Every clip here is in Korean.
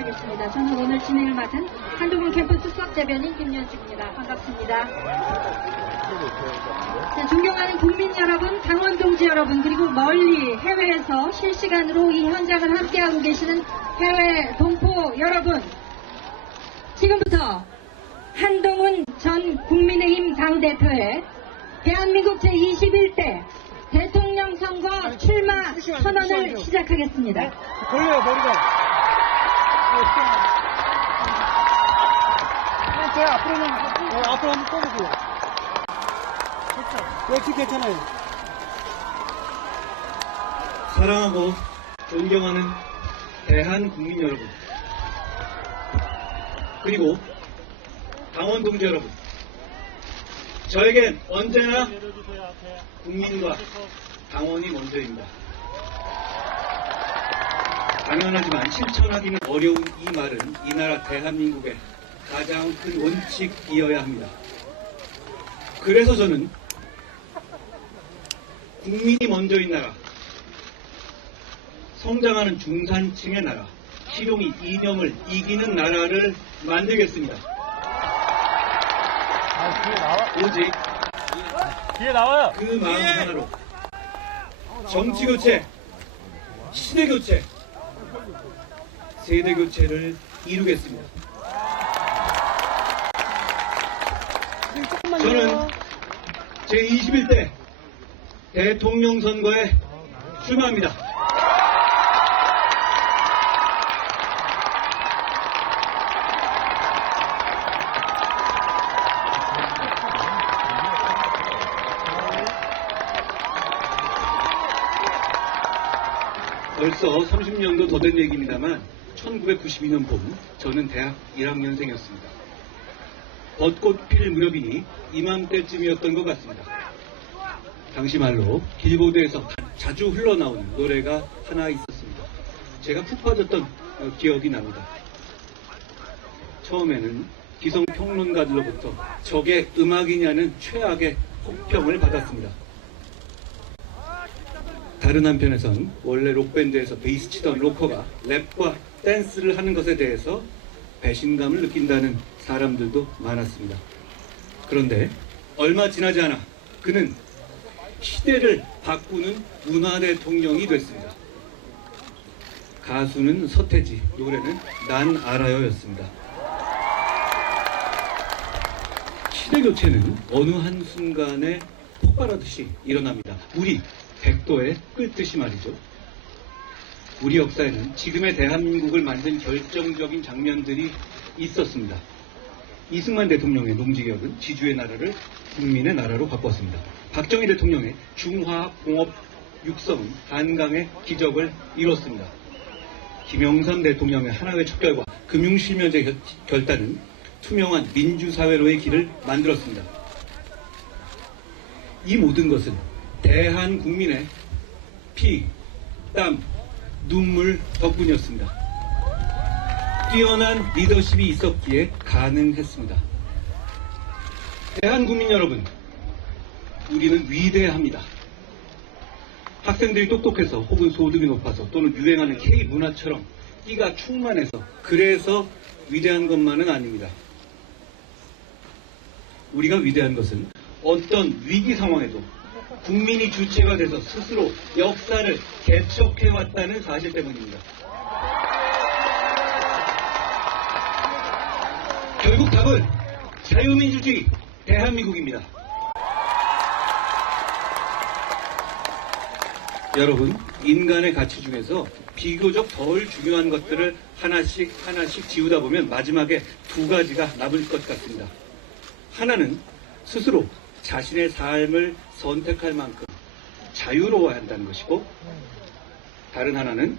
하겠습니다. 저는 오늘 진행을 맡은 한동훈 캠퍼스 수석대변인 김연주입니다. 반갑습니다. 네, 존경하는 국민 여러분, 당원 동지 여러분, 그리고 멀리 해외에서 실시간으로 이 현장을 함께하고 계시는 해외 동포 여러분, 지금부터 한동훈 전 국민의힘 당대표의 대한민국 제21대 대통령 선거 출마 선언을 시작하겠습니다. 네? 걸려요, 머리가. 제 앞으로 한번 꺼보세요. 지금 괜찮아요. 사랑하고 존경하는 대한국민 여러분, 그리고 당원 동지 여러분, 저에겐 언제나 국민과 당원이 먼저입니다. 당연하지만 실천하기는 어려운 이 말은 이 나라 대한민국의 가장 큰 원칙이어야 합니다. 그래서 저는 국민이 먼저인 나라, 성장하는 중산층의 나라, 실용이 이념을 이기는 나라를 만들겠습니다. 오직 뒤에 나와요. 그 마음 하나로 정치교체, 시대교체, 세대교체를 이루겠습니다. 저는 제21대 대통령 선거에 출마합니다. 벌써 30년도 더 된 얘기입니다만 1992년 봄 저는 대학 1학년생이었습니다. 벚꽃 필 무렵이니 이맘때쯤이었던 것 같습니다. 당시 말로 길보드에서 자주 흘러나오는 노래가 하나 있었습니다. 제가 푹 빠졌던 기억이 납니다. 처음에는 기성평론가들로부터 저게 음악이냐는 최악의 혹평을 받았습니다. 다른 한편에선 원래 록밴드에서 베이스 치던 로커가 랩과 댄스를 하는 것에 대해서 배신감을 느낀다는 사람들도 많았습니다. 그런데 얼마 지나지 않아 그는 시대를 바꾸는 문화 대통령이 됐습니다. 가수는 서태지, 노래는 난 알아요였습니다. 시대 교체는 어느 한순간에 폭발하듯이 일어납니다. 물이 100도에 끓듯이 말이죠. 우리 역사에는 지금의 대한민국을 만든 결정적인 장면들이 있었습니다. 이승만 대통령의 농지개혁은 지주의 나라를 국민의 나라로 바꿨습니다. 박정희 대통령의 중화공업 육성은 한강의 기적을 이뤘습니다. 김영삼 대통령의 하나회 척결과 금융실명제 결단은 투명한 민주사회로의 길을 만들었습니다. 이 모든 것은 대한국민의 피, 땀, 눈물 덕분이었습니다. 뛰어난 리더십이 있었기에 가능했습니다. 대한국민 여러분, 우리는 위대합니다. 학생들이 똑똑해서 혹은 소득이 높아서 또는 유행하는 K문화처럼 끼가 충만해서 그래서 위대한 것만은 아닙니다. 우리가 위대한 것은 어떤 위기 상황에도 국민이 주체가 돼서 스스로 역사를 개척해왔다는 사실 때문입니다. 결국 답은 자유민주주의 대한민국입니다. 여러분, 인간의 가치 중에서 비교적 덜 중요한 것들을 하나씩 지우다 보면 마지막에 두 가지가 남을 것 같습니다. 하나는 스스로 자신의 삶을 선택할 만큼 자유로워야 한다는 것이고, 다른 하나는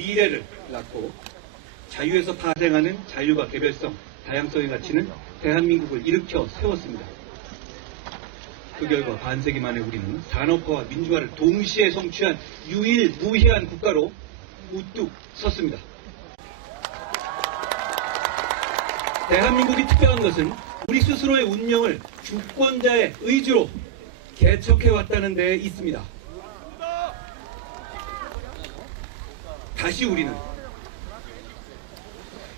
미래를 낳고 자유에서 발생하는 자율과 개별성, 다양성의 가치는 대한민국을 일으켜 세웠습니다. 그 결과 반세기 만에 우리는 산업화와 민주화를 동시에 성취한 유일무이한 국가로 우뚝 섰습니다. 대한민국이 특별한 것은 우리 스스로의 운명을 주권자의 의지로 개척해왔다는 데 있습니다. 다시 우리는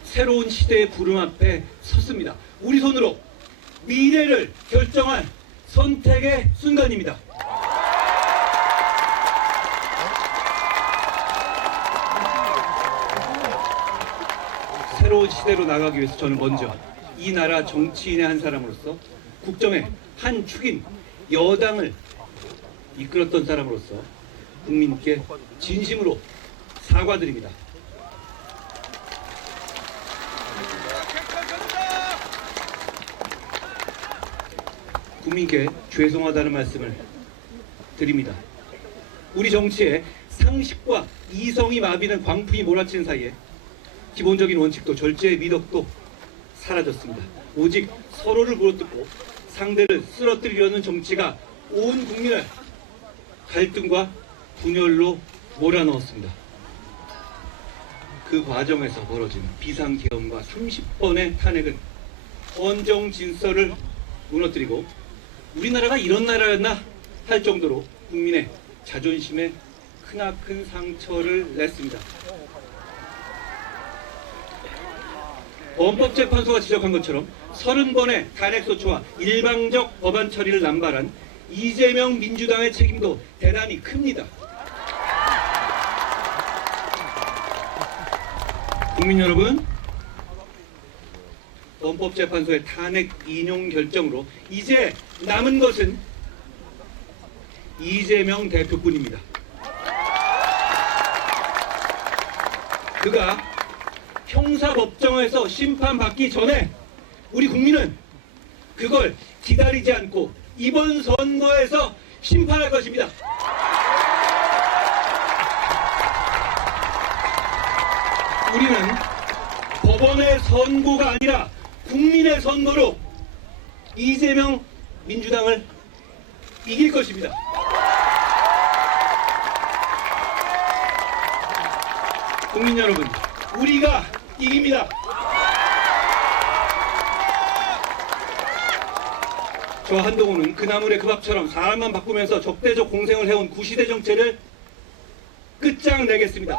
새로운 시대의 부름 앞에 섰습니다. 우리 손으로 미래를 결정한 선택의 순간입니다. 새로운 시대로 나가기 위해서 저는 먼저 이 나라 정치인의 한 사람으로서 국정의 한 축인 여당을 이끌었던 사람으로서 국민께 진심으로 사과드립니다. 국민께 죄송하다는 말씀을 드립니다. 우리 정치에 상식과 이성이 마비된 광풍이 몰아치는 사이에 기본적인 원칙도 절제의 미덕도 사라졌습니다. 오직 서로를 물어뜯고 상대를 쓰러뜨리려는 정치가 온 국민을 갈등과 분열로 몰아넣었습니다. 그 과정에서 벌어진 비상계엄과 30번의 탄핵은 헌정 질서를 무너뜨리고 우리나라가 이런 나라였나 할 정도로 국민의 자존심에 크나큰 상처를 냈습니다. 헌법재판소가 지적한 것처럼 30번의 탄핵소추와 일방적 법안 처리를 남발한 이재명 민주당의 책임도 대단히 큽니다. 국민 여러분, 헌법재판소의 탄핵 인용 결정으로 이제 남은 것은 이재명 대표뿐입니다. 그가 형사법정에서 심판받기 전에 우리 국민은 그걸 기다리지 않고 이번 선거에서 심판할 것입니다. 우리는 법원의 선고가 아니라 국민의 선거로 이재명 민주당을 이길 것입니다. 국민 여러분, 우리가 이깁니다. 저 한동훈은 그 나물의 그 밥처럼 사람만 바꾸면서 적대적 공생을 해온 구시대 정체를 끝장내겠습니다.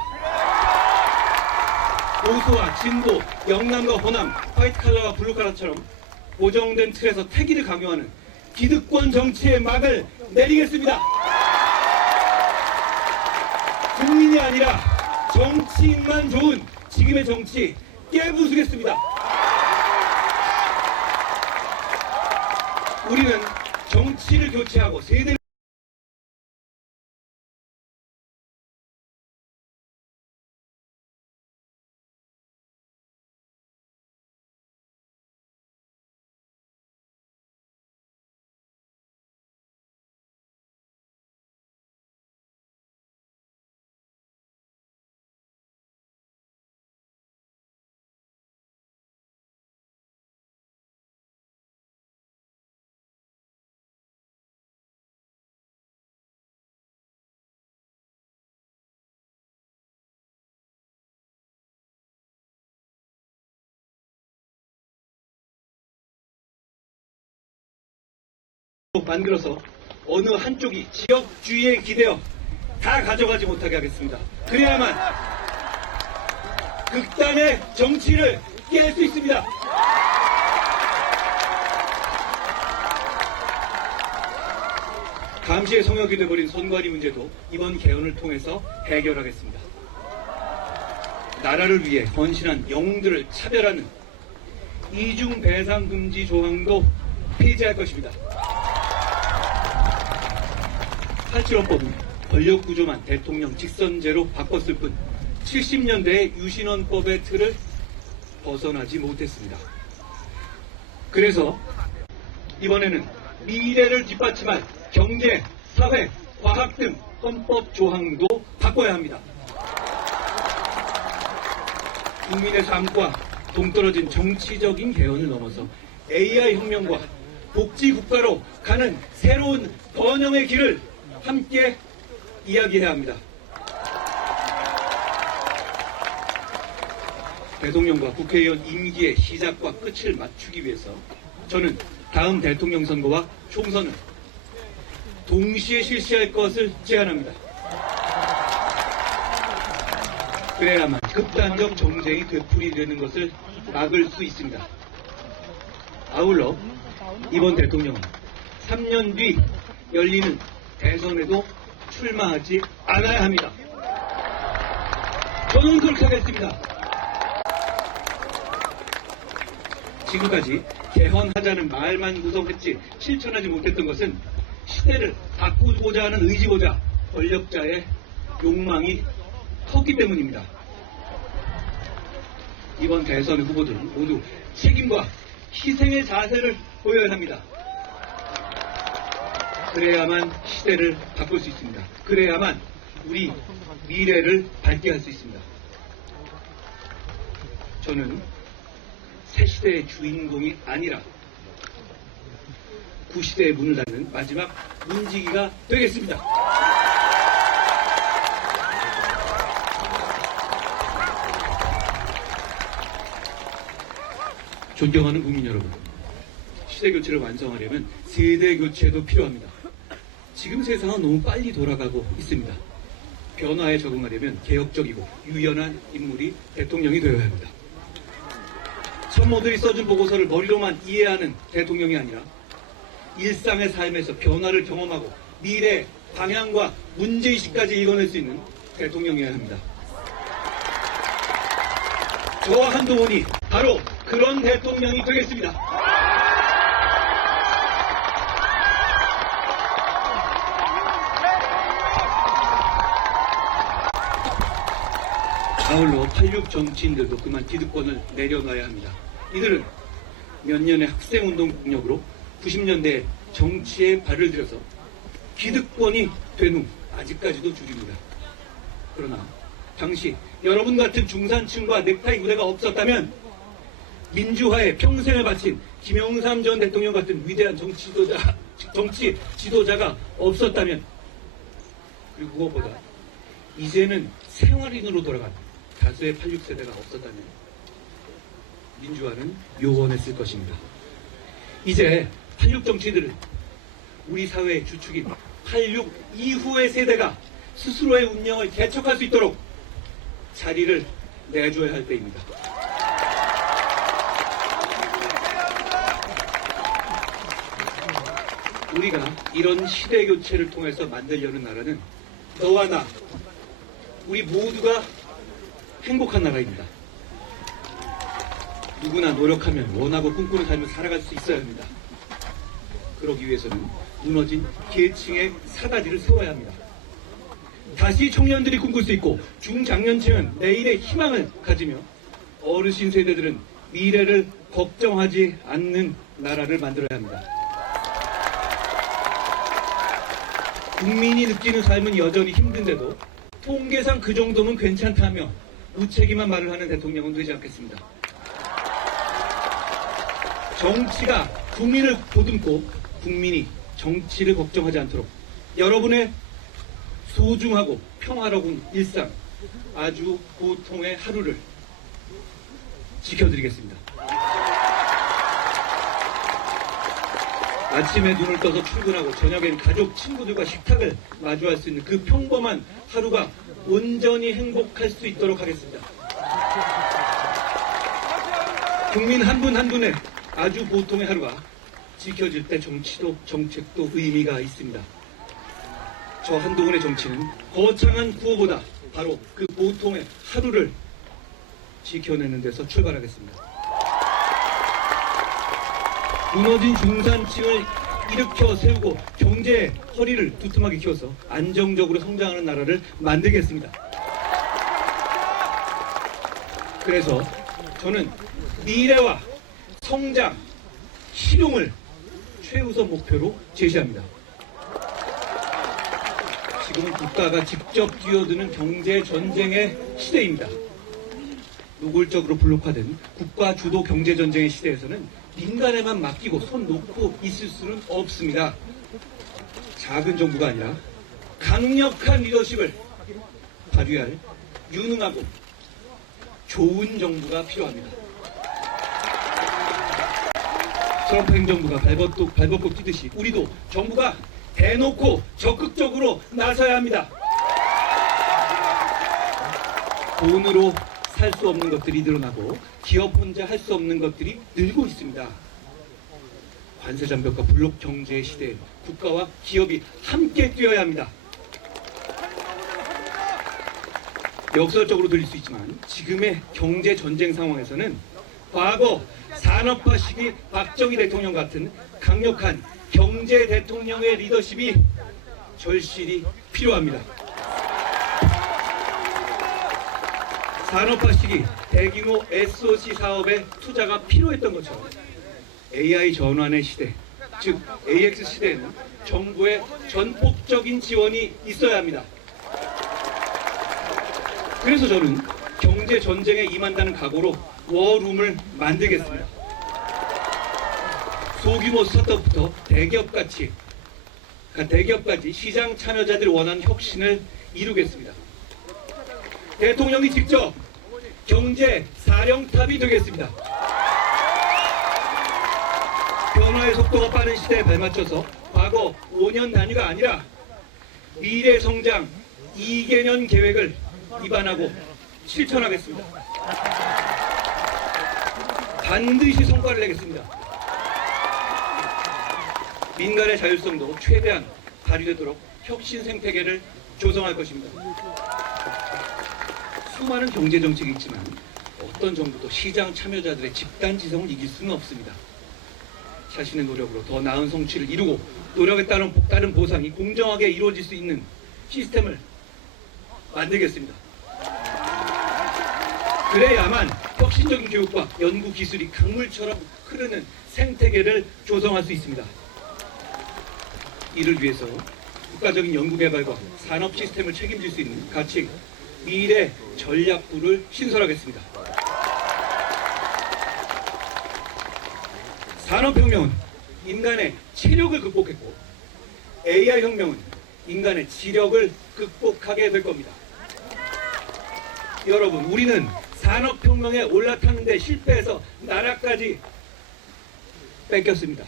보수와 진보, 영남과 호남, 화이트칼라와 블루칼라처럼 고정된 틀에서 태기를 강요하는 기득권 정치의 막을 내리겠습니다. 국민이 아니라 정치인만 좋은 지금의 정치 깨부수겠습니다. 우리는 정치를 교체하고 세대를 만들어서 어느 한쪽이 지역주의에 기대어 다 가져가지 못하게 하겠습니다. 그래야만 극단의 정치를 깰 수 있습니다. 감시의 성역이 되어버린 선관위 문제도 이번 개헌을 통해서 해결하겠습니다. 나라를 위해 헌신한 영웅들을 차별하는 이중 배상 금지 조항도 폐지할 것입니다. 87헌법은 권력구조만 대통령 직선제로 바꿨을 뿐 70년대의 유신헌법의 틀을 벗어나지 못했습니다. 그래서 이번에는 미래를 뒷받침할 경제, 사회, 과학 등 헌법 조항도 바꿔야 합니다. 국민의 삶과 동떨어진 정치적인 개헌을 넘어서 AI 혁명과 복지 국가로 가는 새로운 번영의 길을 함께 이야기해야 합니다. 대통령과 국회의원 임기의 시작과 끝을 맞추기 위해서 저는 다음 대통령 선거와 총선을 동시에 실시할 것을 제안합니다. 그래야만 극단적 정쟁이 되풀이되는 것을 막을 수 있습니다. 아울러 이번 대통령은 3년 뒤 열리는 대선에도 출마하지 않아야 합니다. 저는 그렇게 하겠습니다. 지금까지 개헌하자는 말만 구성했지 실천하지 못했던 것은 시대를 바꾸고자 하는 의지보다 권력자의 욕망이 컸기 때문입니다. 이번 대선 후보들은 모두 책임과 희생의 자세를 보여야 합니다. 그래야만 시대를 바꿀 수 있습니다. 그래야만 우리 미래를 밝게 할 수 있습니다. 저는 새 시대의 주인공이 아니라 구시대의 문을 닫는 마지막 문지기가 되겠습니다. 존경하는 국민 여러분, 시대 교체를 완성하려면 세대 교체도 필요합니다. 지금 세상은 너무 빨리 돌아가고 있습니다. 변화에 적응하려면 개혁적이고 유연한 인물이 대통령이 되어야 합니다. 참모들이 써준 보고서를 머리로만 이해하는 대통령이 아니라 일상의 삶에서 변화를 경험하고 미래 방향과 문제의식까지 읽어낼 수 있는 대통령이어야 합니다. 저와 한동훈이 바로 그런 대통령이 되겠습니다. 아울러 86 정치인들도 그만 기득권을 내려놔야 합니다. 이들은 몇 년의 학생운동 능력으로 90년대 정치에 발을 들여서 기득권이 된 후 아직까지도 주류입니다. 그러나 당시 여러분 같은 중산층과 넥타이 무대가 없었다면 민주화에 평생을 바친 김영삼 전 대통령 같은 위대한 정치 지도자가 없었다면, 그리고 무엇보다 이제는 생활인으로 돌아간 다수의 86세대가 없었다면 민주화는 요원했을 것입니다. 이제 86 정치인들은 우리 사회의 주축인 86 이후의 세대가 스스로의 운명을 개척할 수 있도록 자리를 내줘야 할 때입니다. 우리가 이런 시대 교체를 통해서 만들려는 나라는 너와 나, 우리 모두가 행복한 나라입니다. 누구나 노력하면 원하고 꿈꾸는 삶을 살아갈 수 있어야 합니다. 그러기 위해서는 무너진 계층의 사다리를 세워야 합니다. 다시 청년들이 꿈꿀 수 있고 중장년층은 내일의 희망을 가지며 어르신 세대들은 미래를 걱정하지 않는 나라를 만들어야 합니다. 국민이 느끼는 삶은 여전히 힘든데도 통계상 그 정도면 괜찮다며 무책임한 말을 하는 대통령은 되지 않겠습니다. 정치가 국민을 보듬고 국민이 정치를 걱정하지 않도록 여러분의 소중하고 평화로운 일상, 아주 고통의 하루를 지켜드리겠습니다. 아침에 눈을 떠서 출근하고 저녁엔 가족, 친구들과 식탁을 마주할 수 있는 그 평범한 하루가 온전히 행복할 수 있도록 하겠습니다. 국민 한 분 한 분의 아주 보통의 하루가 지켜질 때 정치도 정책도 의미가 있습니다. 저 한동훈의 정치는 거창한 구호보다 바로 그 보통의 하루를 지켜내는 데서 출발하겠습니다. 무너진 중산층을 일으켜 세우고 경제의 허리를 두툼하게 키워서 안정적으로 성장하는 나라를 만들겠습니다. 그래서 저는 미래와 성장, 실용을 최우선 목표로 제시합니다. 지금은 국가가 직접 뛰어드는 경제 전쟁의 시대입니다. 노골적으로 블록화된 국가 주도 경제 전쟁의 시대에서는 민간에만 맡기고 손 놓고 있을 수는 없습니다. 작은 정부가 아니라 강력한 리더십을 발휘할 유능하고 좋은 정부가 필요합니다. 트럼프 행정부가 발벗고 뛰듯이 우리도 정부가 대놓고 적극적으로 나서야 합니다. 돈으로 살 수 없는 것들이 늘어나고 기업 혼자 할 수 없는 것들이 늘고 있습니다. 관세 장벽과 블록 경제의 시대에 국가와 기업이 함께 뛰어야 합니다. 역설적으로 들릴 수 있지만 지금의 경제 전쟁 상황에서는 과거 산업화 시기 박정희 대통령 같은 강력한 경제 대통령의 리더십이 절실히 필요합니다. 산업화 시기 대규모 SOC 사업에 투자가 필요했던 것처럼 AI 전환의 시대, 즉 AX 시대에는 정부의 전폭적인 지원이 있어야 합니다. 그래서 저는 경제 전쟁에 임한다는 각오로 워룸을 만들겠습니다. 소규모 스타트업부터 대기업까지 시장 참여자들이 원하는 혁신을 이루겠습니다. 대통령이 직접 경제 사령탑이 되겠습니다. 변화의 속도가 빠른 시대에 발맞춰서 과거 5년 단위가 아니라 미래 성장 2개년 계획을 입안하고 실천하겠습니다. 반드시 성과를 내겠습니다. 민간의 자율성도 최대한 발휘되도록 혁신 생태계를 조성할 것입니다. 수많은 경제 정책이 있지만 어떤 정부도 시장 참여자들의 집단 지성을 이길 수는 없습니다. 자신의 노력으로 더 나은 성취를 이루고 노력에 따른 보상이 공정하게 이루어질 수 있는 시스템을 만들겠습니다. 그래야만 혁신적인 교육과 연구 기술이 강물처럼 흐르는 생태계를 조성할 수 있습니다. 이를 위해서 국가적인 연구개발과 산업 시스템을 책임질 수 있는 가치 미래 전략부를 신설하겠습니다. 산업혁명은 인간의 체력을 극복했고 AI혁명은 인간의 지력을 극복하게 될 겁니다. 여러분, 우리는 산업혁명에 올라타는데 실패해서 나라까지 뺏겼습니다.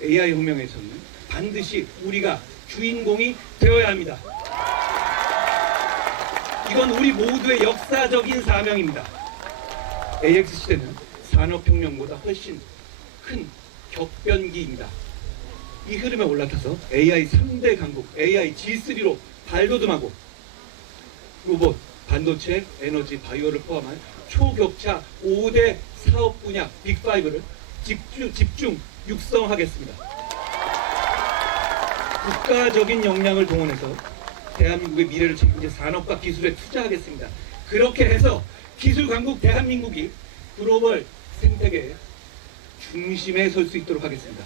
AI혁명에서는 반드시 우리가 주인공이 되어야 합니다. 이건 우리 모두의 역사적인 사명입니다. AX 시대는 산업혁명보다 훨씬 큰 격변기입니다. 이 흐름에 올라타서 AI 3대 강국, AI G3로 발돋움하고 로봇, 반도체, 에너지, 바이오를 포함한 초격차 5대 사업 분야 빅5를 집중 육성하겠습니다. 국가적인 역량을 동원해서 대한민국의 미래를 책임질 산업과 기술에 투자하겠습니다. 그렇게 해서 기술 강국 대한민국이 글로벌 생태계의 중심에 설 수 있도록 하겠습니다.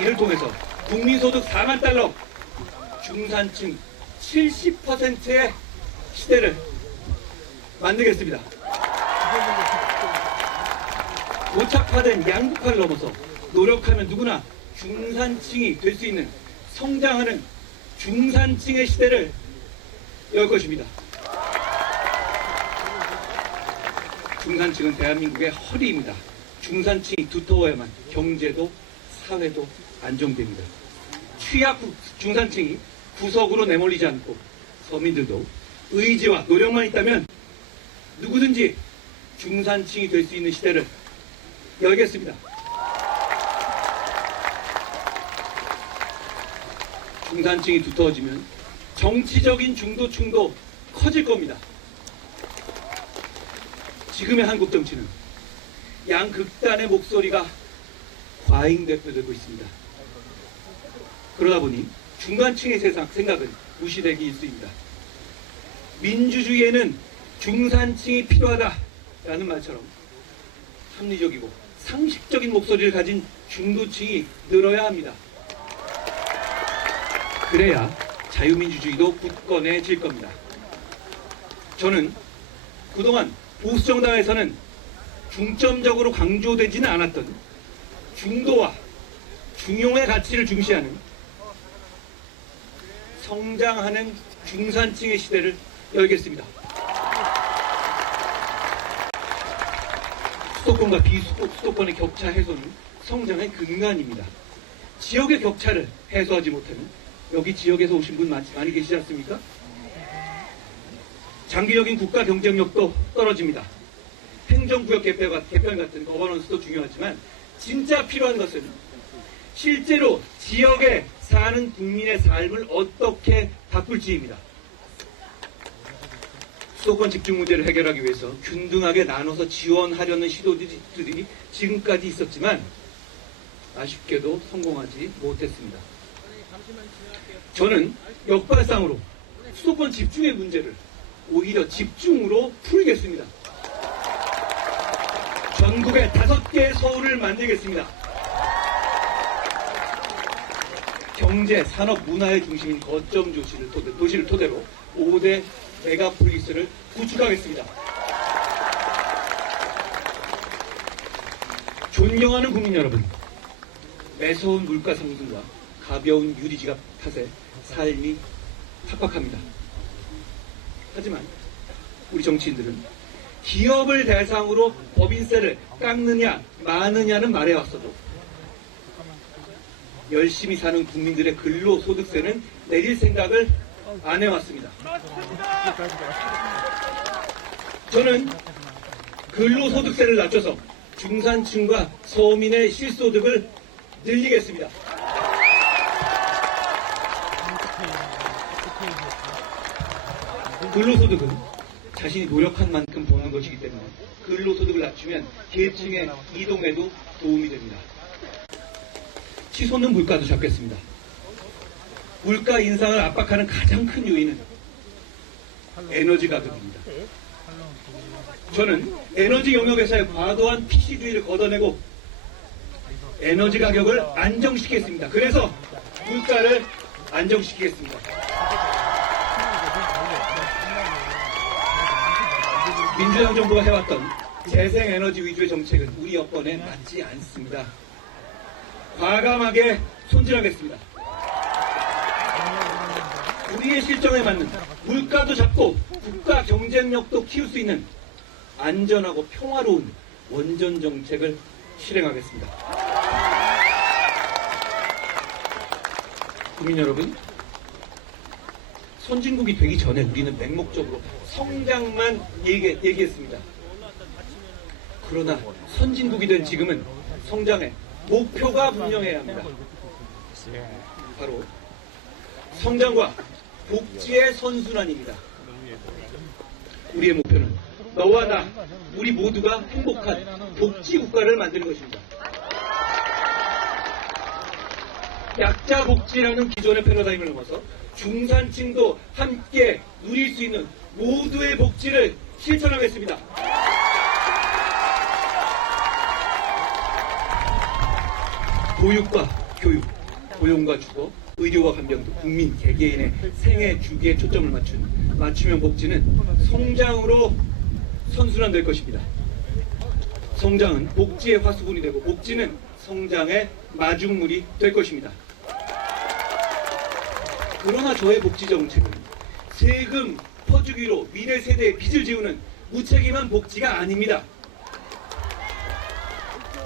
이를 통해서 국민소득 4만 달러, 중산층 70%의 시대를 만들겠습니다. 고착화된 양극화를 넘어서 노력하면 누구나 중산층이 될 수 있는 성장하는 중산층의 시대를 열 것입니다. 중산층은 대한민국의 허리입니다. 중산층이 두터워야만 경제도 사회도 안정됩니다. 취약 중산층이 구석으로 내몰리지 않고 서민들도 의지와 노력만 있다면 누구든지 중산층이 될 수 있는 시대를 열겠습니다. 중산층이 두터워지면 정치적인 중도층도 커질 겁니다. 지금의 한국 정치는 양극단의 목소리가 과잉되고 있습니다. 그러다 보니 중간층의 생각은 무시되기 일쑤입니다. 민주주의에는 중산층이 필요하다라는 말처럼 합리적이고 상식적인 목소리를 가진 중도층이 늘어야 합니다. 그래야 자유민주주의도 굳건해질 겁니다. 저는 그동안 보수정당에서는 중점적으로 강조되지는 않았던 중도와 중용의 가치를 중시하는 성장하는 중산층의 시대를 열겠습니다. 수도권과 비수도권의 격차 해소는 성장의 근간입니다. 지역의 격차를 해소하지 못하는, 여기 지역에서 오신 분 많이 계시지 않습니까? 장기적인 국가 경쟁력도 떨어집니다. 행정구역 개편 같은 거버넌스도 중요하지만 진짜 필요한 것은 실제로 지역에 사는 국민의 삶을 어떻게 바꿀지입니다. 수도권 집중 문제를 해결하기 위해서 균등하게 나눠서 지원하려는 시도들이 지금까지 있었지만 아쉽게도 성공하지 못했습니다. 저는 역발상으로 수도권 집중의 문제를 오히려 집중으로 풀겠습니다. 전국에 5개의 서울을 만들겠습니다. 경제, 산업, 문화의 중심인 거점 도시를 토대로 5대 메가폴리스를 구축하겠습니다. 존경하는 국민 여러분, 매서운 물가 상승과 가벼운 유리지갑 탓에 삶이 팍팍합니다. 하지만 우리 정치인들은 기업을 대상으로 법인세를 깎느냐 마느냐는 말해왔어도 열심히 사는 국민들의 근로소득세는 내릴 생각을 안 해왔습니다. 저는 근로소득세를 낮춰서 중산층과 서민의 실소득을 늘리겠습니다. 근로소득은 자신이 노력한 만큼 버는 것이기 때문에 근로소득을 낮추면 계층의 이동에도 도움이 됩니다. 치솟는 물가도 잡겠습니다. 물가 인상을 압박하는 가장 큰 요인은 에너지 가격입니다. 저는 에너지 영역에서의 과도한 PC주의를 걷어내고 에너지 가격을 안정시키겠습니다. 그래서 물가를 안정시키겠습니다. 민주당 정부가 해왔던 재생에너지 위주의 정책은 우리 여건에 맞지 않습니다. 과감하게 손질하겠습니다. 우리의 실정에 맞는 물가도 잡고 국가 경쟁력도 키울 수 있는 안전하고 평화로운 원전 정책을 실행하겠습니다. 국민 여러분, 선진국이 되기 전에 우리는 맹목적으로 성장만 얘기했습니다. 그러나 선진국이 된 지금은 성장의 목표가 분명해야 합니다. 바로 성장과 복지의 선순환입니다. 우리의 목표는 너와 나, 우리 모두가 행복한 복지국가를 만드는 것입니다. 약자 복지라는 기존의 패러다임을 넘어서 중산층도 함께 누릴 수 있는 모두의 복지를 실천하겠습니다. 보육과 교육, 고용과 주거, 의료와 간병 등 국민 개개인의 생애 주기에 초점을 맞추면 복지는 성장으로 선순환될 것입니다. 성장은 복지의 화수분이 되고 복지는 성장의 마중물이 될 것입니다. 그러나 저의 복지 정책은 세금 퍼주기로 미래 세대의 빚을 지우는 무책임한 복지가 아닙니다.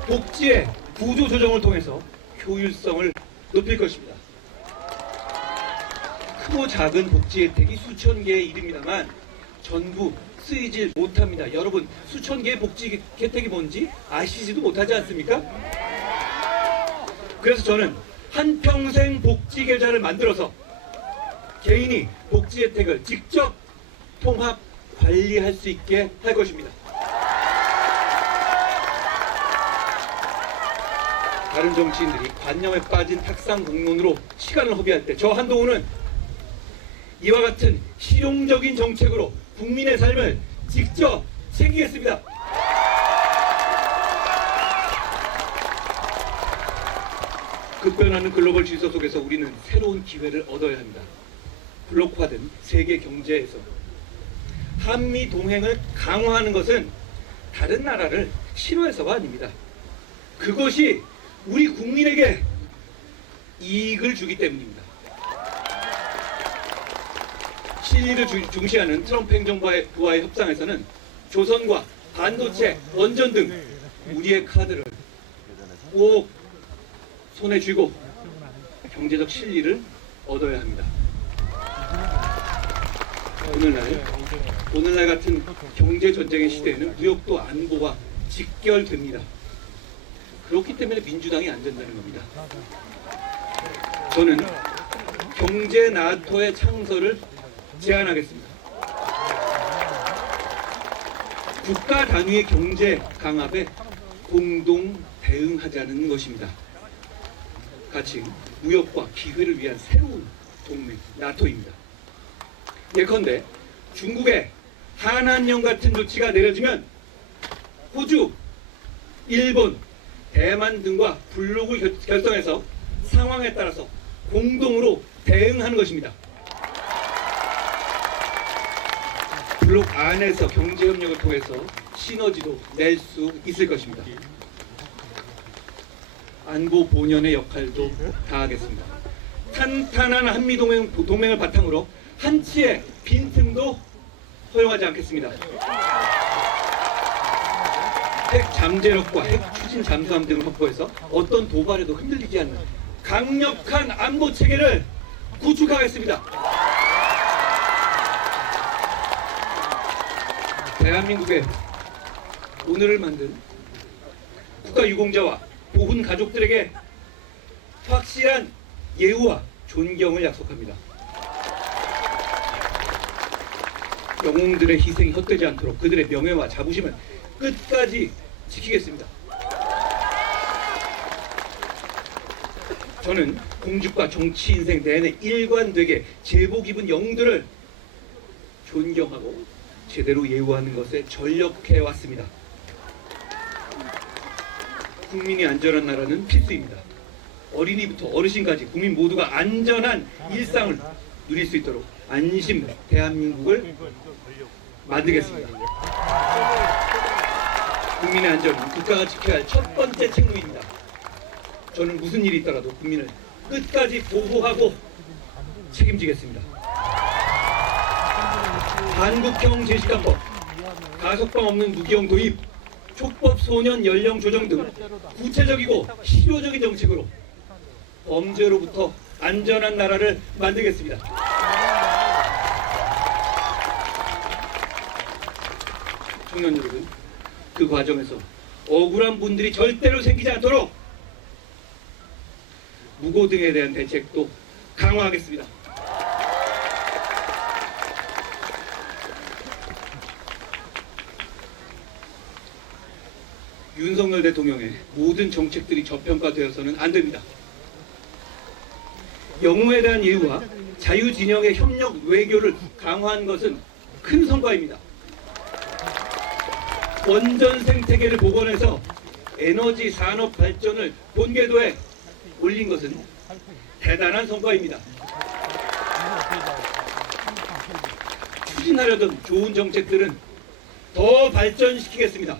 복지의 구조 조정을 통해서 효율성을 높일 것입니다. 크고 작은 복지 혜택이 수천 개에 이릅니다만 전부 쓰이질 못합니다. 여러분, 수천 개의 복지 혜택이 뭔지 아시지도 못하지 않습니까? 그래서 저는 한평생 복지 계좌를 만들어서 개인이 복지 혜택을 직접 통합 관리할 수 있게 할 것입니다. 다른 정치인들이 관념에 빠진 탁상 공론으로 시간을 허비할 때 저 한동훈은 이와 같은 실용적인 정책으로 국민의 삶을 직접 챙기겠습니다. 급변하는 글로벌 질서 속에서 우리는 새로운 기회를 얻어야 합니다. 블록화된 세계 경제에서 한미 동행을 강화하는 것은 다른 나라를 싫어해서가 아닙니다. 그것이 우리 국민에게 이익을 주기 때문입니다. 실리를 중시하는 트럼프 행정부와의 협상에서는 조선과 반도체, 원전 등 우리의 카드를 꼭 손에 쥐고 경제적 실리를 얻어야 합니다. 오늘날 같은 경제 전쟁의 시대에는 무역도 안보와 직결됩니다. 그렇기 때문에 민주당이 안 된다는 겁니다. 저는 경제 나토의 창설을 제안하겠습니다. 국가 단위의 경제 강압에 공동 대응하자는 것입니다. 같이 무역과 기회를 위한 새로운 동맹 나토입니다. 예컨대 중국의 한한령 같은 조치가 내려지면 호주, 일본, 대만 등과 블록을 결성해서 상황에 따라서 공동으로 대응하는 것입니다. 블록 안에서 경제협력을 통해서 시너지도 낼 수 있을 것입니다. 안보 본연의 역할도 다하겠습니다. 탄탄한 한미동맹을 바탕으로 한치의 빈틈도 허용하지 않겠습니다. 핵 잠재력과 핵 추진 잠수함 등을 확보해서 어떤 도발에도 흔들리지 않는 강력한 안보 체계를 구축하겠습니다. 대한민국의 오늘을 만든 국가유공자와 보훈 가족들에게 확실한 예우와 존경을 약속합니다. 영웅들의 희생이 헛되지 않도록 그들의 명예와 자부심을 끝까지 지키겠습니다. 저는 공직과 정치 인생 내내 일관되게 제복 입은 영웅들을 존경하고 제대로 예우하는 것에 전력해 왔습니다. 국민이 안전한 나라는 필수입니다. 어린이부터 어르신까지 국민 모두가 안전한 일상을 누릴 수 있도록 안심 대한민국을 만들겠습니다. 국민의 안전은 국가가 지켜야 할 첫 번째 책무입니다. 저는 무슨 일이 있더라도 국민을 끝까지 보호하고 책임지겠습니다. 한국형 제시간법, 가석방 없는 무기형 도입, 촉법 소년 연령 조정 등 구체적이고 실효적인 정책으로 범죄로부터 안전한 나라를 만들겠습니다. 청년 여러분, 그 과정에서 억울한 분들이 절대로 생기지 않도록 무고 등에 대한 대책도 강화하겠습니다. 윤석열 대통령의 모든 정책들이 저평가되어서는 안 됩니다. 영웅에 대한 예우와 자유진영의 협력 외교를 강화한 것은 큰 성과입니다. 원전 생태계를 복원해서 에너지 산업 발전을 본궤도에 올린 것은 대단한 성과입니다. 추진하려던 좋은 정책들은 더 발전시키겠습니다.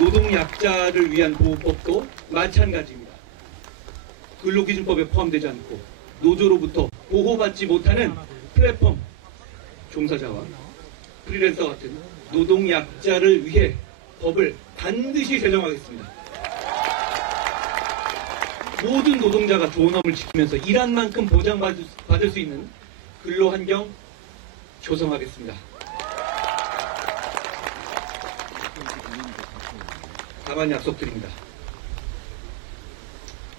노동약자를 위한 보호법도 마찬가지입니다. 근로기준법에 포함되지 않고 노조로부터 보호받지 못하는 플랫폼 종사자와 프리랜서 같은 노동약자를 위해 법을 반드시 제정하겠습니다. 모든 노동자가 좋은 업을 지키면서 일한 만큼 보장받을 수 있는 근로환경 조성하겠습니다. 다만 약속드립니다.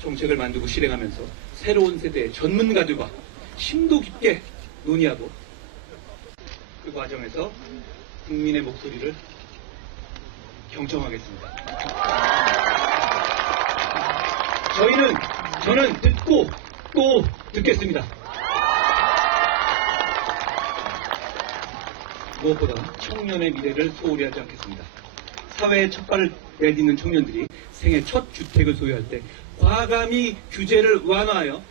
정책을 만들고 실행하면서 새로운 세대의 전문가들과 심도 깊게 논의하고 그 과정에서 국민의 목소리를 경청하겠습니다. 저는 듣고 또 듣겠습니다. 무엇보다 청년의 미래를 소홀히 하지 않겠습니다. 사회의 첫 발을 내딛는 청년들이 생애 첫 주택을 소유할 때 과감히 규제를 완화하여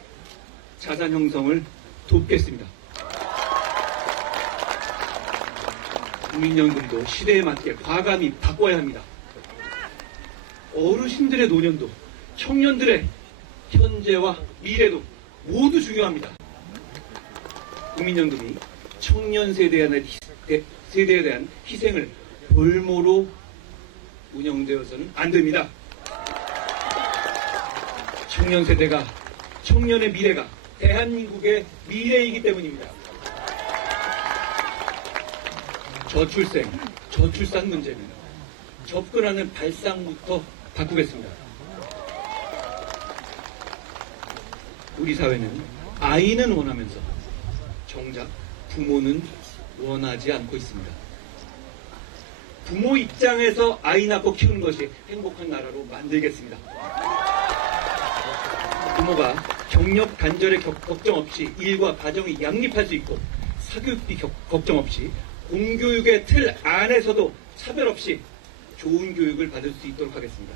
자산 형성을 돕겠습니다. 국민연금도 시대에 맞게 과감히 바꿔야 합니다. 어르신들의 노년도, 청년들의 현재와 미래도 모두 중요합니다. 국민연금이 청년 세대에 대한 희생을 볼모로 운영되어서는 안 됩니다. 청년 세대가, 청년의 미래가 대한민국의 미래이기 때문입니다. 저출산 문제는 접근하는 발상부터 바꾸겠습니다. 우리 사회는 아이는 원하면서 정작 부모는 원하지 않고 있습니다. 부모 입장에서 아이 낳고 키우는 것이 행복한 나라로 만들겠습니다. 부모가 경력 단절의 걱정 없이 일과 가정이 양립할 수 있고 사교육비 걱정 없이 공교육의 틀 안에서도 차별 없이 좋은 교육을 받을 수 있도록 하겠습니다.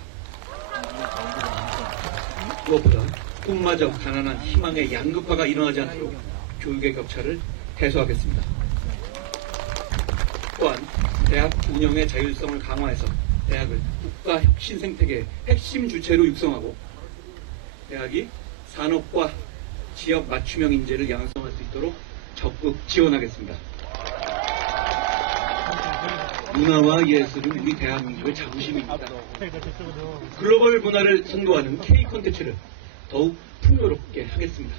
무엇보다 꿈마저 가난한 희망의 양극화가 일어나지 않도록 교육의 격차를 해소하겠습니다. 또한 대학 운영의 자율성을 강화해서 대학을 국가 혁신 생태계의 핵심 주체로 육성하고 대학이 산업과 지역 맞춤형 인재를 양성할 수 있도록 적극 지원하겠습니다. 문화와 예술은 우리 대한민국의 자부심입니다. 글로벌 문화를 선도하는 K 콘텐츠를 더욱 풍요롭게 하겠습니다.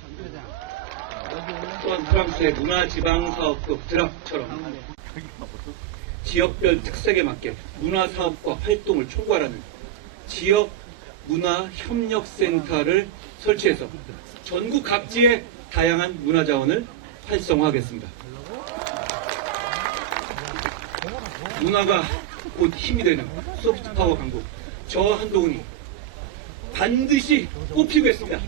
또한 프랑스의 문화지방사업국 드랍처럼 지역별 특색에 맞게 문화사업과 활동을 총괄하는 지역 문화협력센터를 설치해서 전국 각지의 다양한 문화자원을 활성화하겠습니다. 문화가 곧 힘이 되는 소프트파워 강국, 저 한동훈이 반드시 뽑히겠습니다.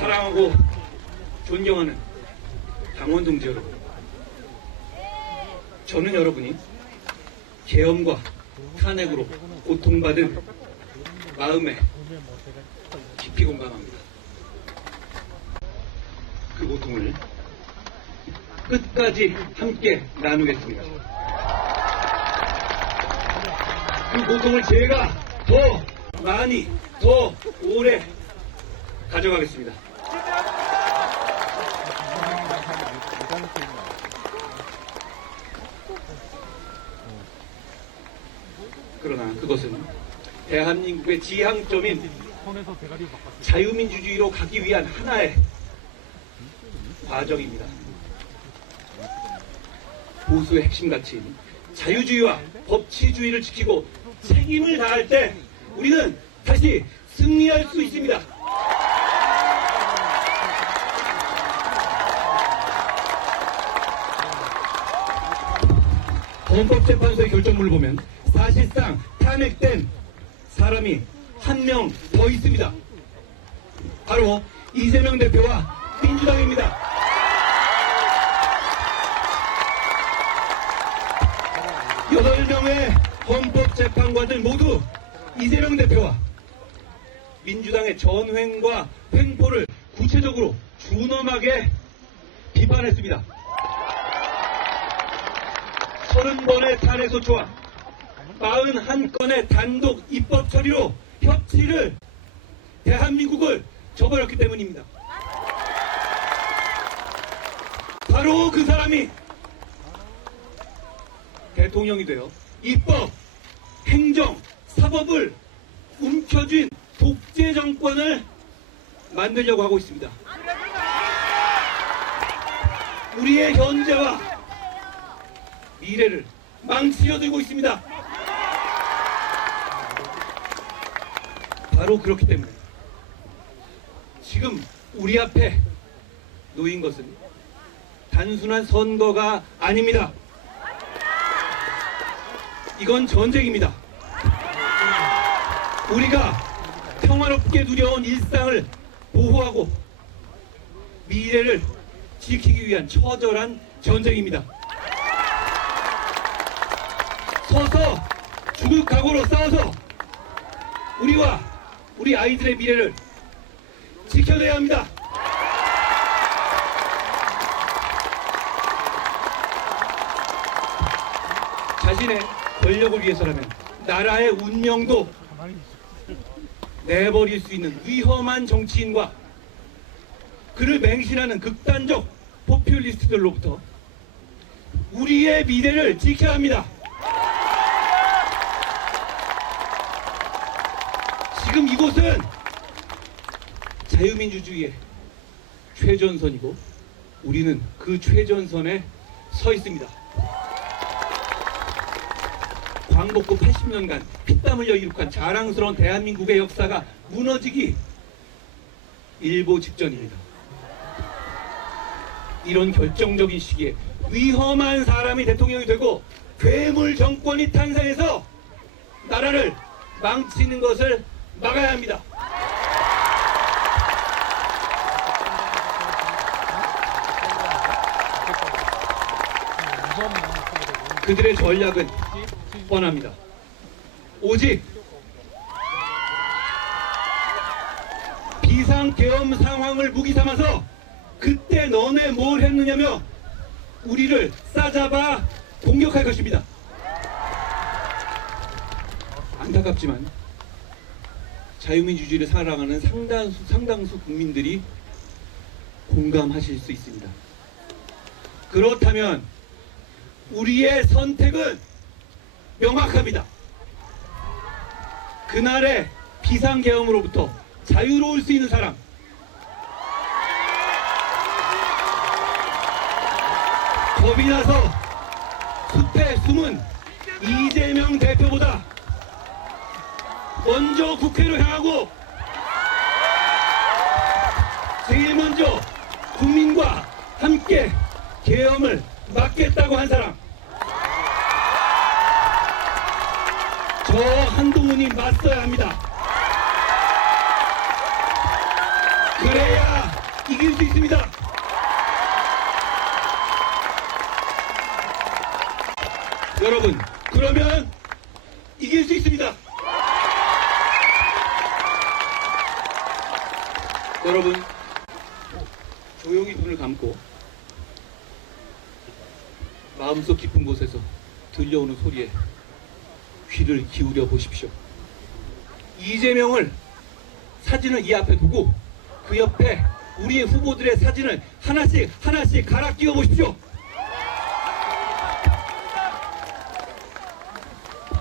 사랑하고 존경하는 당원 동지 여러분, 저는 여러분이 계엄과 탄핵으로 고통받은 마음에 깊이 공감합니다. 그 고통을 끝까지 함께 나누겠습니다. 그 고통을 제가 더 많이, 더 오래 가져가겠습니다. 그러나 그것은 대한민국의 지향점인 자유민주주의로 가기 위한 하나의 과정입니다. 보수의 핵심 가치인 자유주의와 법치주의를 지키고 책임을 다할 때 우리는 다시 승리할 수 있습니다. 헌법재판소의 결정문을 보면 사실상 탄핵된 사람이 한 명 더 있습니다. 바로 이재명 대표와 민주당입니다. 여덟 명의 헌법재판관들 모두 이재명 대표와 민주당의 전횡과 횡포를 구체적으로 준엄하게 비판했습니다. 30번의 탄핵소추와 41건의 단독 입법 처리로 협치를 대한민국을 저버렸기 때문입니다. 바로 그 사람이 대통령이 되어 입법, 행정, 사법을 움켜쥔 독재 정권을 만들려고 하고 있습니다. 우리의 현재와 미래를 망치려들고 있습니다. 바로 그렇기 때문에 지금 우리 앞에 놓인 것은 단순한 선거가 아닙니다. 이건 전쟁입니다. 우리가 평화롭게 누려온 일상을 보호하고 미래를 지키기 위한 처절한 전쟁입니다. 서서 죽을 각오로 싸워서 우리와 우리 아이들의 미래를 지켜내야 합니다. 자신의 권력을 위해서라면 나라의 운명도 내버릴 수 있는 위험한 정치인과 그를 맹신하는 극단적 포퓰리스트들로부터 우리의 미래를 지켜야 합니다. 지금 이곳은 자유민주주의의 최전선이고 우리는 그 최전선에 서 있습니다. 광복후 80년간 피땀 흘려 이룩한 자랑스러운 대한민국의 역사가 무너지기 일보 직전입니다. 이런 결정적인 시기에 위험한 사람이 대통령이 되고 괴물 정권이 탄생해서 나라를 망치는 것을 막아야 합니다. 그들의 전략은 뻔합니다. 오직 비상계엄 상황을 무기 삼아서 그때 너네 뭘 했느냐며 우리를 싸잡아 공격할 것입니다. 안타깝지만 자유민주주의를 사랑하는 상당수 국민들이 공감하실 수 있습니다. 그렇다면 우리의 선택은 명확합니다. 그날의 비상계엄으로부터 자유로울 수 있는 사람, 겁이 나서 숲에 숨은 이재명 대표보다 먼저 국회로 향하고 제일 먼저 국민과 함께 계엄을 막겠다고 한 사람, 저 한동훈이 맞서야 합니다. 그래야 이길 수 있습니다. 여러분, 그러면 이길 수 있습니다. 여러분, 조용히 눈을 감고 마음속 깊은 곳에서 들려오는 소리에 귀를 기울여 보십시오. 이재명을 사진을 이 앞에 두고 그 옆에 우리의 후보들의 사진을 하나씩 갈아 끼워 보십시오.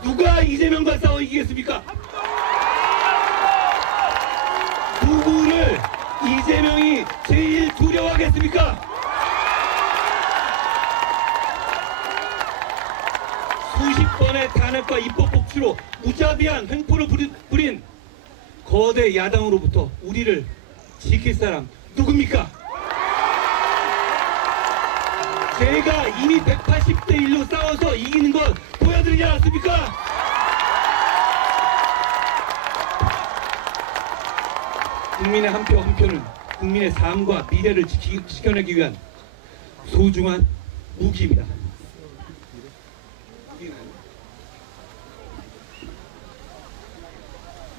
누가 이재명과 싸워 이기겠습니까? 누구를 이재명이 제일 두려워하겠습니까? 수십 번의 탄핵과 입법 복지로 무자비한 횡포를 부린 거대 야당으로부터 우리를 지킬 사람 누굽니까? 제가 이미 180대 1로 싸워서 이기는 건 보여드리지 않았습니까? 국민의 한 표 한 표는 국민의 삶과 미래를 지켜내기 위한 소중한 무기입니다.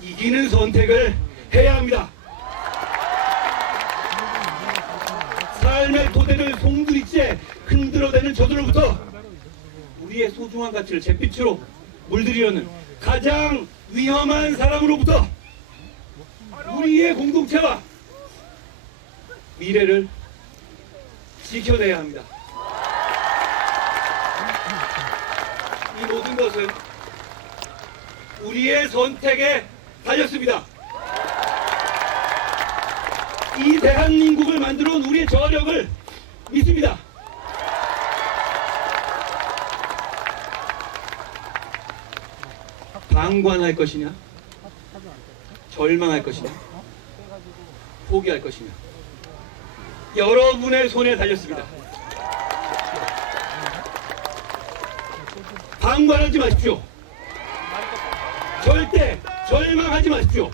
이기는 선택을 해야 합니다. 삶의 토대를 송두리째 흔들어대는 저들로부터 우리의 소중한 가치를 잿빛으로 물들이려는 가장 위험한 사람으로부터 우리의 공동체와 미래를 지켜내야 합니다. 이 모든 것은 우리의 선택에 달렸습니다. 이 대한민국을 만들어 온 우리의 저력을 믿습니다. 방관할 것이냐, 절망할 것이냐, 포기할 것이냐, 여러분의 손에 달렸습니다. 방관하지 마십시오. 절대 절망하지 마십시오.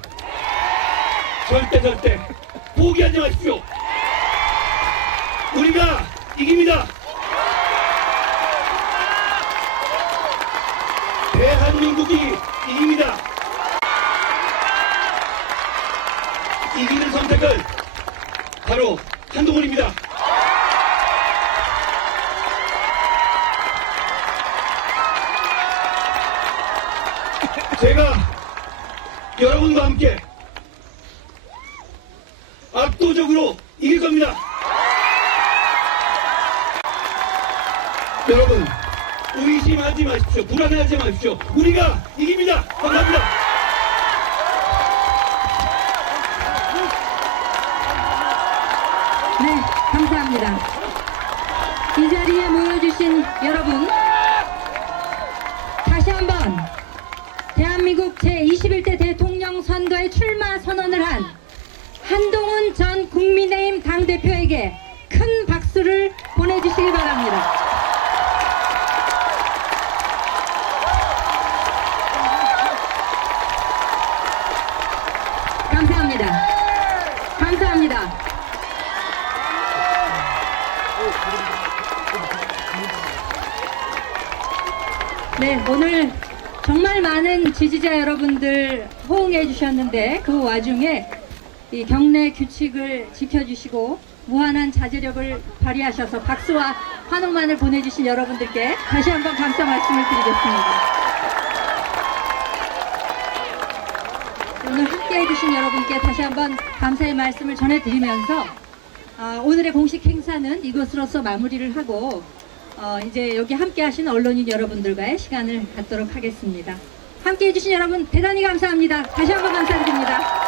절대 포기하지 마십시오. 우리가 이깁니다. 대한민국이 이깁니다. 이기는 선택은 바로 한동훈입니다. 제가 여러분과 함께 압도적으로 이길 겁니다. 여러분, 의심하지 마십시오. 불안해하지 마십시오. 우리가 이깁니다. 감사합니다. 네, 감사합니다. 이 자리에 모여주신 여러분, 다시 한번 대한민국 제21대 대통령 선거에 출마 선언을 한 한동훈 전 국민의힘 당대표에게 큰 박수를 보내주시기 바랍니다. 감사합니다. 감사합니다. 네, 오늘 정말 많은 지지자 여러분들 호응해 주셨는데 그 와중에 이 경내 규칙을 지켜주시고 무한한 자제력을 발휘하셔서 박수와 환호만을 보내주신 여러분들께 다시 한번 감사 말씀을 드리겠습니다. 오늘 함께 해주신 여러분께 다시 한번 감사의 말씀을 전해드리면서 오늘의 공식 행사는 이것으로서 마무리를 하고 이제 여기 함께 하신 언론인 여러분들과의 시간을 갖도록 하겠습니다. 함께 해주신 여러분 대단히 감사합니다. 다시 한번 감사드립니다.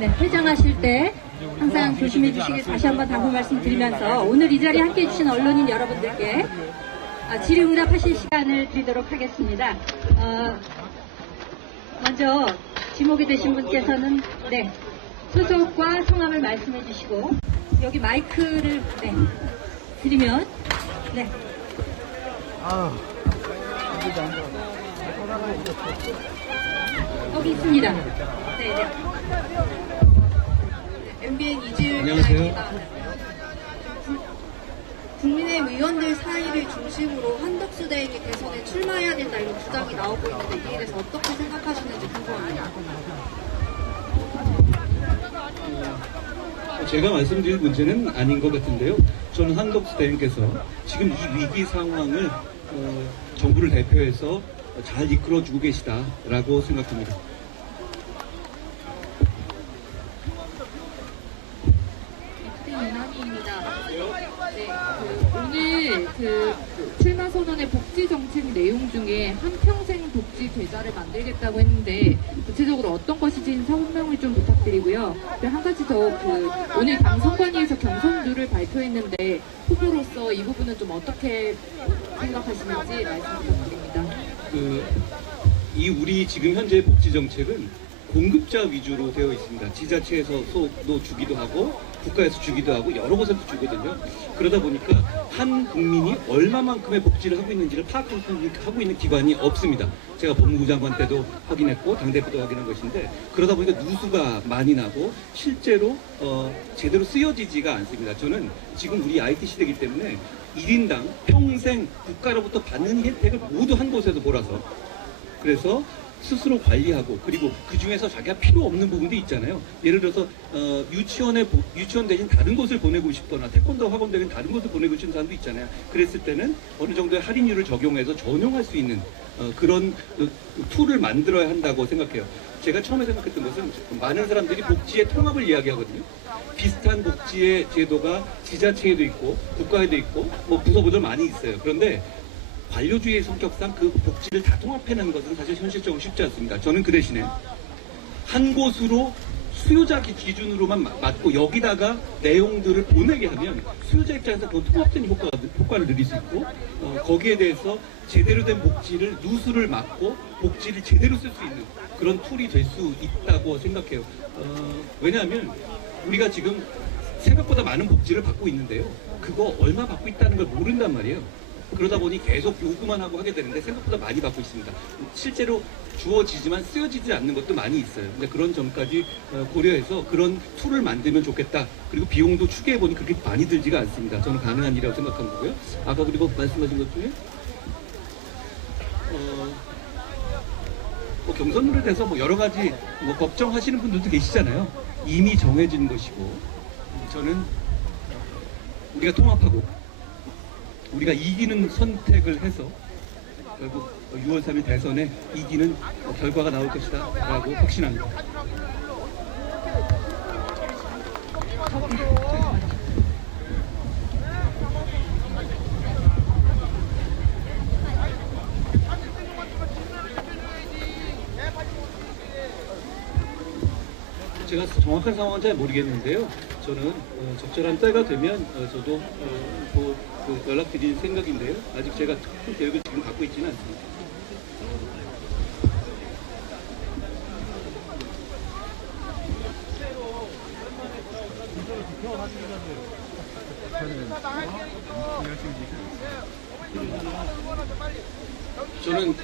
네, 회장하실 때 항상 조심해 주시길 다시 한번 당부 말씀드리면서 오늘 이 자리에 함께 해주신 언론인 여러분들께 질의응답하실 시간을 드리도록 하겠습니다. 먼저 지목이 되신 분께서는 네, 소속과 성함을 말씀해 주시고 여기 마이크를 드리면 네. 여기 있습니다. 네. MBN 이지율입니다. 국민의힘 의원들 사이를 중심으로 한덕수 대행이 대선에 출마해야 된다 이런 주장이 나오고 있는데 이에 대해서 어떻게 생각하시는지 궁금합니다. 제가 말씀드릴 문제는 아닌 것 같은데요. 저는 한덕수 대행께서 지금 이 위기 상황을 정부를 대표해서 잘 이끌어주고 계시다라고 생각합니다. 오늘 출마 선언의 복지 정책 내용 중에 한평생 복지 계좌를 만들겠다고 했는데 구체적으로 어떤 것인지 설명을 좀 부탁드리고요. 한 가지 더 오늘 당 선관위에서 경선률을 발표했는데 후보로서 이 부분은 좀 어떻게 생각하시는지 말씀 부탁드립니다. 이 우리 지금 현재 복지 정책은 공급자 위주로 되어 있습니다. 지자체에서도 주기도 하고 국가에서 주기도 하고 여러 곳에서 주거든요. 그러다 보니까 한 국민이 얼마만큼의 복지를 하고 있는지를 파악하고 있는 기관이 없습니다. 제가 법무부 장관 때도 확인했고 당대표도 확인한 것인데 그러다 보니까 누수가 많이 나고 실제로 제대로 쓰여지지가 않습니다. 저는 지금 우리 IT 시대이기 때문에 1인당 평생 국가로부터 받는 혜택을 모두 한 곳에서 몰아서 그래서 스스로 관리하고 그리고 그 중에서 자기가 필요 없는 부분도 있잖아요. 예를 들어서 유치원 대신 다른 곳을 보내고 싶거나 태권도 학원 대신 다른 곳을 보내고 싶은 사람도 있잖아요. 그랬을 때는 어느 정도의 할인율을 적용해서 전용할 수 있는 그런 툴을 만들어야 한다고 생각해요. 제가 처음에 생각했던 것은 많은 사람들이 복지의 통합을 이야기하거든요. 비슷한 복지의 제도가 지자체에도 있고 국가에도 있고 뭐 부서보들 많이 있어요. 그런데 관료주의 성격상 그 복지를 다 통합해내는 것은 사실 현실적으로 쉽지 않습니다. 저는 그 대신에 한 곳으로 수요자 기준으로만 맞고 여기다가 내용들을 보내게 하면 수요자 입장에서 그 통합된 효과를 누릴 수 있고 거기에 대해서 제대로 된 복지를 누수를 막고 복지를 제대로 쓸 수 있는 그런 툴이 될 수 있다고 생각해요. 왜냐하면 우리가 지금 생각보다 많은 복지를 받고 있는데요. 그거 얼마 받고 있다는 걸 모른단 말이에요. 그러다 보니 계속 요구만 하고 하게 되는데 생각보다 많이 받고 있습니다. 실제로 주어지지만 쓰여지지 않는 것도 많이 있어요. 근데 그런 점까지 고려해서 그런 툴을 만들면 좋겠다. 그리고 비용도 추계해보니 그렇게 많이 들지가 않습니다. 저는 가능한 일이라고 생각한 거고요. 아까 그리고 말씀하신 것 중에 뭐 경선룰에 대해서 뭐 여러 가지 뭐 걱정하시는 분들도 계시잖아요. 이미 정해진 것이고 저는 우리가 통합하고 우리가 이기는 선택을 해서 결국 6월 3일 대선에 이기는 결과가 나올 것이다 라고 확신합니다. 제가 정확한 상황은 잘 모르겠는데요. 저는 적절한 때가 되면 저도 그 연락드릴 생각인데요. 아직 제가 특별 계획을 지금 갖고 있지는 않습니다. 저는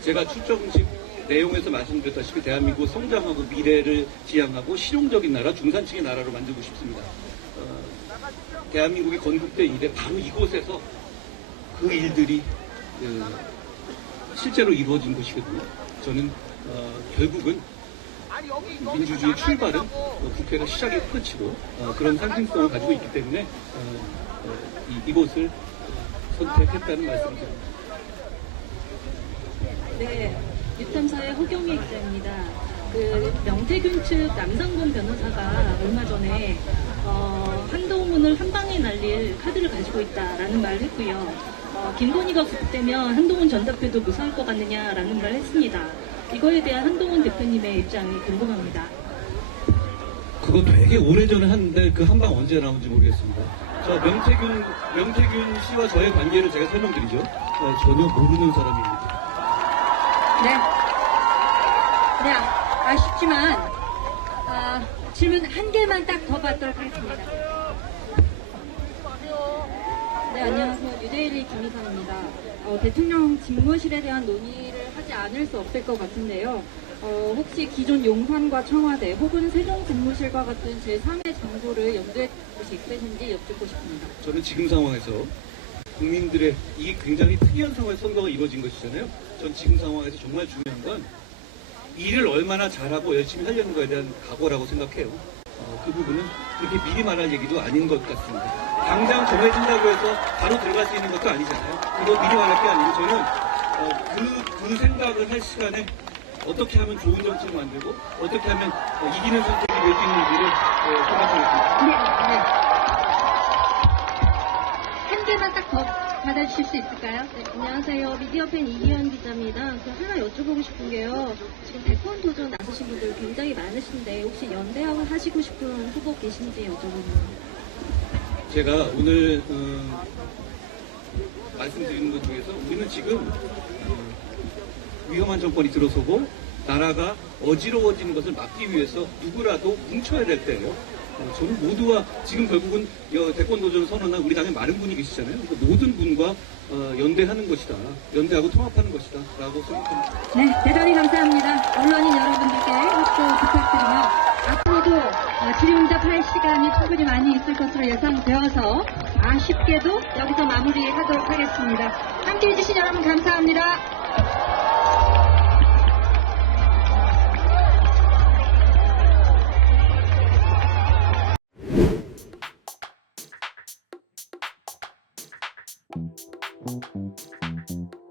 제가 출정식 내용에서 말씀드렸다시피 대한민국 성장하고 미래를 지향하고 실용적인 나라, 중산층의 나라로 만들고 싶습니다. 대한민국이 건국된 이래 바로 이곳에서 그 일들이 실제로 이루어진 것이거든요. 저는 결국은 민주주의 출발은 국회가 시작이 끝이고 그런 상징성을 가지고 있기 때문에 이곳을 선택했다는 말씀을 드립니다. 네, 유탐사의 허경희 기자입니다. 그 명태균 측 남상곤 변호사가 얼마 전에 한동훈을 한 방에 날릴 카드를 가지고 있다라는 말을 했고요. 김건희가 구속되면 한동훈 전 대표도 무사할 것 같느냐라는 말을 했습니다. 이거에 대한 한동훈 대표님의 입장이 궁금합니다. 그거 되게 오래전에 했는데 그 한 방 언제 나온지 모르겠습니다. 저 명태균 씨와 저의 관계를 제가 설명드리죠. 전혀 모르는 사람입니다. 네. 네, 아쉽지만 질문 한 개만 딱 더 받도록 하겠습니다. 네, 안녕하세요. 뉴데일리 김희선입니다. 대통령 집무실에 대한 논의를 하지 않을 수 없을 것 같은데요. 혹시 기존 용산과 청와대 혹은 세종 집무실과 같은 제3의 장소를 염두에 두고 있으신지 여쭙고 싶습니다. 저는 지금 상황에서 국민들의 이게 굉장히 특이한 상황에서 선거가 이루어진 것이잖아요. 전 지금 상황에서 정말 중요한 건 일을 얼마나 잘하고 열심히 하려는 것에 대한 각오라고 생각해요. 그 부분은 그렇게 미리 말할 얘기도 아닌 것 같습니다. 당장 정해진다고 해서 바로 들어갈 수 있는 것도 아니잖아요. 그거 미리 말할 게 아니고 저는 그 생각을 할 시간에 어떻게 하면 좋은 정치를 만들고 어떻게 하면 이기는 선택이 될 수 있는지를 생각하겠습니다. 네, 네. 한 개만 딱 더 받아주실 수 있을까요? 네, 안녕하세요. 미디어팬 이기현 기자입니다. 하나 여쭤보고 싶은 게요. 지금 대권 도전 나서신 분들 굉장히 많으신데 혹시 연대학을 하시고 싶은 후보 계신지 여쭤보면. 제가 오늘 말씀드리는 것 중에서 우리는 지금 위험한 정권이 들어서고 나라가 어지러워지는 것을 막기 위해서 누구라도 뭉쳐야 될 때예요. 저는 모두와 지금 결국은 대권 도전 선언한 우리 당에 많은 분이 계시잖아요. 그 모든 분과 연대하는 것이다. 연대하고 통합하는 것이다. 라고 생각합니다. 네, 대단히 감사합니다. 언론인 여러분들께 협조 부탁드리며 앞으로도 질의응답할 시간이 충분히 많이 있을 것으로 예상되어서 아쉽게도 여기서 마무리하도록 하겠습니다. 함께해 주신 여러분 감사합니다. Thank you.